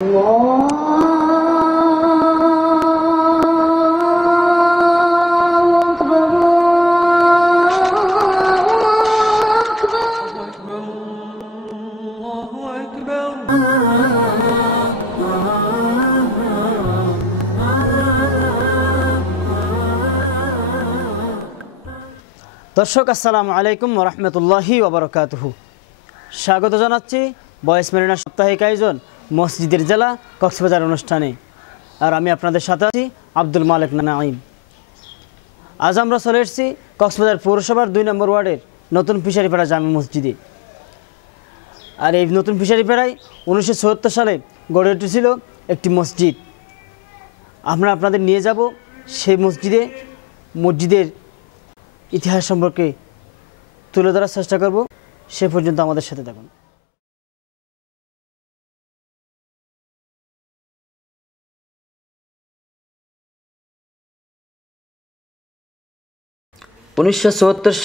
দর্শক আসসালামু আলাইকুম ওয়া রাহমাতুল্লাহি ওয়া বারাকাতুহু। স্বাগত জানাচ্ছি বয়েস মেরিনা সাপ্তাহিক আয়োজন মসজিদের জেলা কক্সবাজার অনুষ্ঠানে। আর আমি আপনাদের সাথে আছি আব্দুল মালিক নাঈম। আজ আমরা চলে এসেছি কক্সবাজার পৌরসভার ২ নম্বর ওয়ার্ডের নতুন ফিশারিপাড়া জামে মসজিদে। আর এই নতুন ফিশারিপাড়ায় 1974 সালে গড়ে উঠেছিল একটি মসজিদ। আমরা আপনাদের নিয়ে যাব সেই মসজিদের ইতিহাস সম্পর্কে তুলে ধরার চেষ্টা করব। সে পর্যন্ত আমাদের সাথে থাকুন।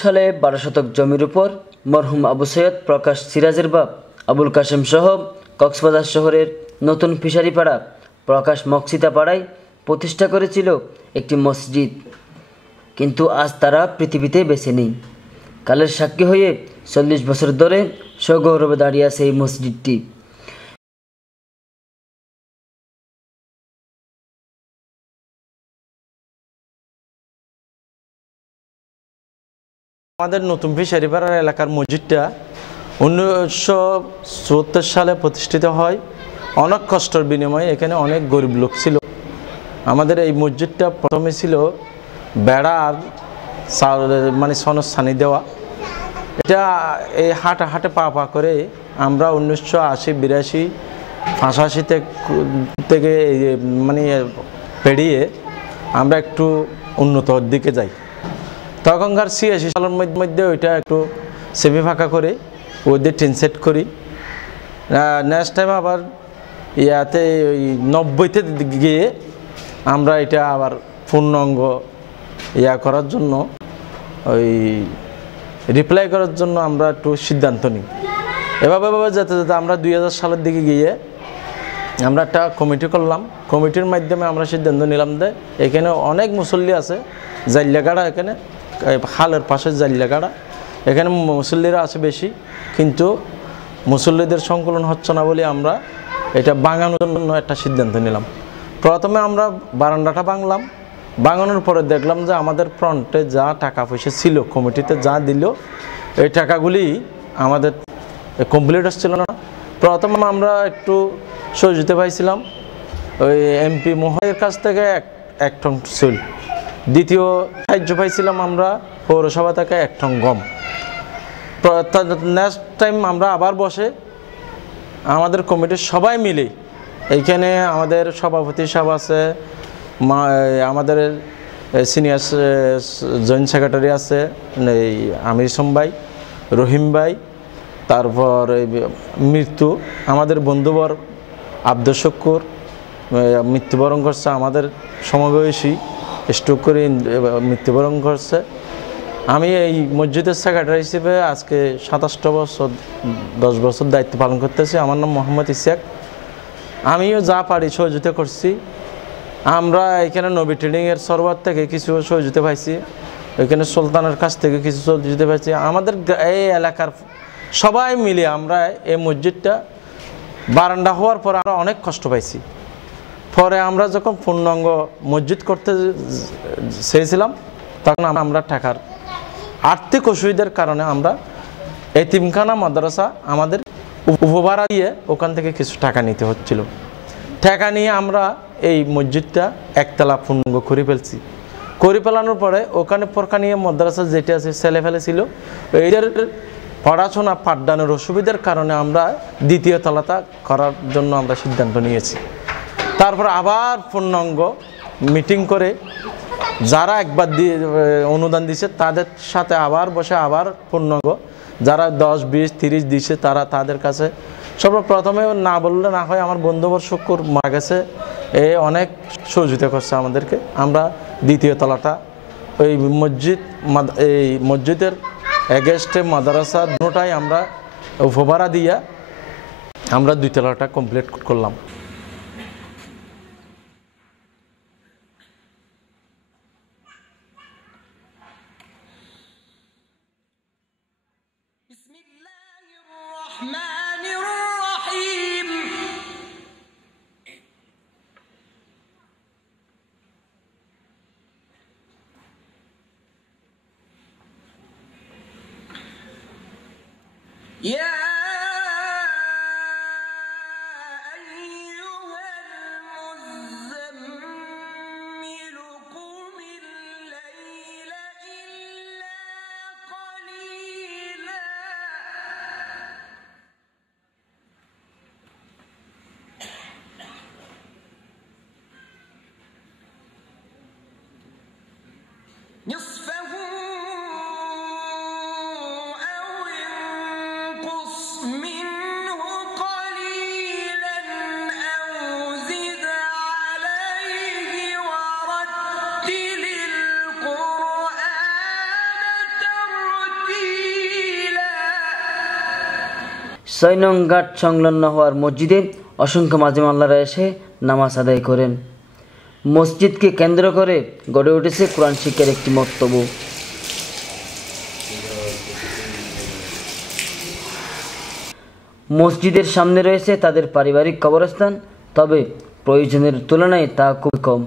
সালে 12 শতক জমির উপর মরহুম আবু সৈয়দ প্রকাশ সিরাজের বাপ আবুল কাশেম সহ কক্সবাজার শহরের নতুন ফিশারিপাড়া প্রকাশ মকসিদা পাড়ায় প্রতিষ্ঠা করেছিল একটি মসজিদ। কিন্তু আজ তারা পৃথিবীতে বেঁচে নেই। কালের সাক্ষী হয়ে 40 বছর ধরে সগৌরবে দাঁড়িয়ে আছে এই মসজিদটি। আমাদের নতুন ফিশারিপাড়া এলাকার মসজিদটা 1974 সালে প্রতিষ্ঠিত হয়। অনেক কষ্টের বিনিময়ে এখানে অনেক গরিব লোক ছিল। আমাদের এই মসজিদটা প্রথমে ছিল বেড়া আর মানে সনস্থানি দেওয়া। এটা এই হাটে পা করে আমরা 1980, 82, 85 থেকে মানে পেরিয়ে আমরা একটু উন্নতর দিকে যাই। তখনকার 86 সালের মধ্যে ওইটা একটু সেমি ফাঁকা করে ওদের টিন সেট করি। নেক্সট টাইম আবার ইয়াতে ওই 90-তে গিয়ে আমরা এটা আবার পূর্ণাঙ্গ করার জন্য ওই রিপ্লাই করার জন্য আমরা একটু সিদ্ধান্ত নিই। এভাবে যেতে আমরা 2000 সালের দিকে গিয়ে আমরা একটা কমিটি করলাম। কমিটির মাধ্যমে আমরা সিদ্ধান্ত নিলাম যে এখানে অনেক মুসল্লি আছে, জাল্লাগাড়া, এখানে খালের পাশে জাল্লাগাড়া, এখানে মুসল্লিরা আছে বেশি, কিন্তু মুসল্লিদের সংকলন হচ্ছে না বলে আমরা এটা বাঙানোর জন্য একটা সিদ্ধান্ত নিলাম। প্রথমে আমরা বারান্দাটা বাঙানোর পরে দেখলাম যে আমাদের ফ্রন্টে যা টাকা পয়সা ছিল কমিটিতে যা দিল এই টাকাগুলি আমাদের কমপ্লিট হচ্ছিল না। প্রথমে আমরা একটু সহযোগিতা পাইছিলাম ওই এমপি মহোদয়ের কাছ থেকে 1 টন চাল। দ্বিতীয় সাহায্য পাইছিলাম আমরা পৌরসভা থেকে 1 টন গম। নেক্সট টাইম আমরা আবার বসে আমাদের কমিটির সবাই মিলে, এইখানে আমাদের সভাপতি সাহেব আছে, আমাদের সিনিয়র জয়েন্ট সেক্রেটারি আছে এই আমির ভাই, রহিম ভাই, তারপর মৃত্যু আমাদের বন্ধুবর আব্দুল শুকুর মৃত্যুবরণ করছে, আমাদের সমবয়সী স্ট্রোক করে মৃত্যুবরণ করছে। আমি এই মসজিদের সেক্রেটারি হিসেবে আজকে 10 বছর দায়িত্ব পালন করতেছি। আমার নাম মোহাম্মদ ইসহাক। আমিও যা পারি সহযোগিতা করছি। আমরা এখানে নবী ট্রেডিংয়ের সরবরাহ থেকে কিছু সহযোগিতা পাইছি, এখানে সুলতানের কাছ থেকে কিছু সহযোগিতা পাইছি। আমাদের এই এলাকার সবাই মিলে আমরা এই মসজিদটা বারান্দা হওয়ার পর আমরা অনেক কষ্ট পাইছি। পরে আমরা যখন পূর্ণাঙ্গ মসজিদ করতে চেয়েছিলাম তখন আমরা টাকার আর্থিক অসুবিধার কারণে আমরা এতিমখানা মাদ্রাসা আমাদের উপভাড়া দিয়ে ওখান থেকে কিছু টাকা নিতে হচ্ছিল। টাকা নিয়ে আমরা এই মসজিদটা একতলা পূর্ণাঙ্গ করে ফেলছি। করে ফেলানোর পরে ওখানে পরকানিয়া মাদ্রাসা যেটা আছে ছেলে ফেলেছিল, এইটার পড়াশোনা পাঠদানের অসুবিধার কারণে আমরা দ্বিতীয় তলাটা করার জন্য আমরা সিদ্ধান্ত নিয়েছি। তারপর আবার পূর্ণাঙ্গ মিটিং করে যারা একবার অনুদান দিছে তাদের সাথে আবার বসে আবার পূর্ণাঙ্গ যারা 10, 20, 30 দিছে তাদের কাছে সর্বপ্রথমে না বললে না হয়। আমার বন্ধুবর শুকুর মারা গেছে, অনেক সহযোগিতা করছে আমাদেরকে। আমরা দ্বিতীয় তলাটা ওই মসজিদের এগেস্টে মাদ্রাসা দুটোটাই আমরা উপভাড়া দিয়া আমরা 2 তলাটা কমপ্লিট করলাম। يا نصفه أو انقص منه قليلا أو زد عليه ورتل القرآن ترتيلا 6 নং ঘাট সংলগ্ন হওয়ার মসজিদে অসংখ্য মাঝিম আল্লাহরা এসে নামাজ আদায় করেন। মসজিদকে কেন্দ্র করে গড়ে উঠেছে কোরআন শিক্ষার একটি মক্তব। মসজিদের সামনে রয়েছে তাদের পারিবারিক কবরস্থান, তবে প্রয়োজনের তুলনায় তা খুব কম।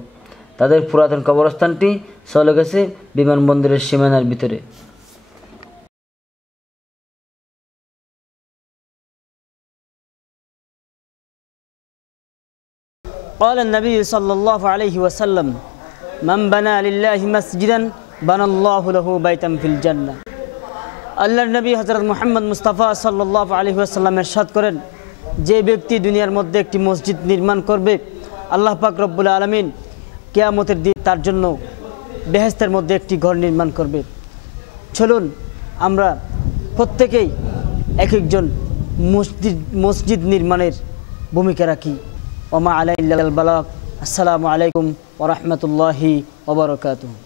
তাদের পুরাতন কবরস্থানটি চলে গেছে বিমানবন্দরের সীমানার ভিতরে। قال النبي صلى الله عليه وسلم من بنى لله مسجدا بنى الله له بيتا في الجنة। আল্লাহর নবী হযরত মুহাম্মদ মুস্তাফা সাল্লাল্লাহু আলাইহি ওয়াসাল্লাম ইরশাদ করেন, যে ব্যক্তি দুনিয়ার মধ্যে একটি মসজিদ নির্মাণ করবে, আল্লাহ পাক রব্বুল আলামিন কিয়ামতের দিন তার জন্য বেহেশতের মধ্যে একটি ঘর নির্মাণ করবে। চলুন আমরা প্রত্যেকেই এক একজন মসজিদ নির্মাণের ভূমিকা রাখি। ওমা আলাইহিল বালাগ। আসসালামু আলাইকুম ওয়া রাহমাতুল্লাহি ওয়া বারাকাতুহু।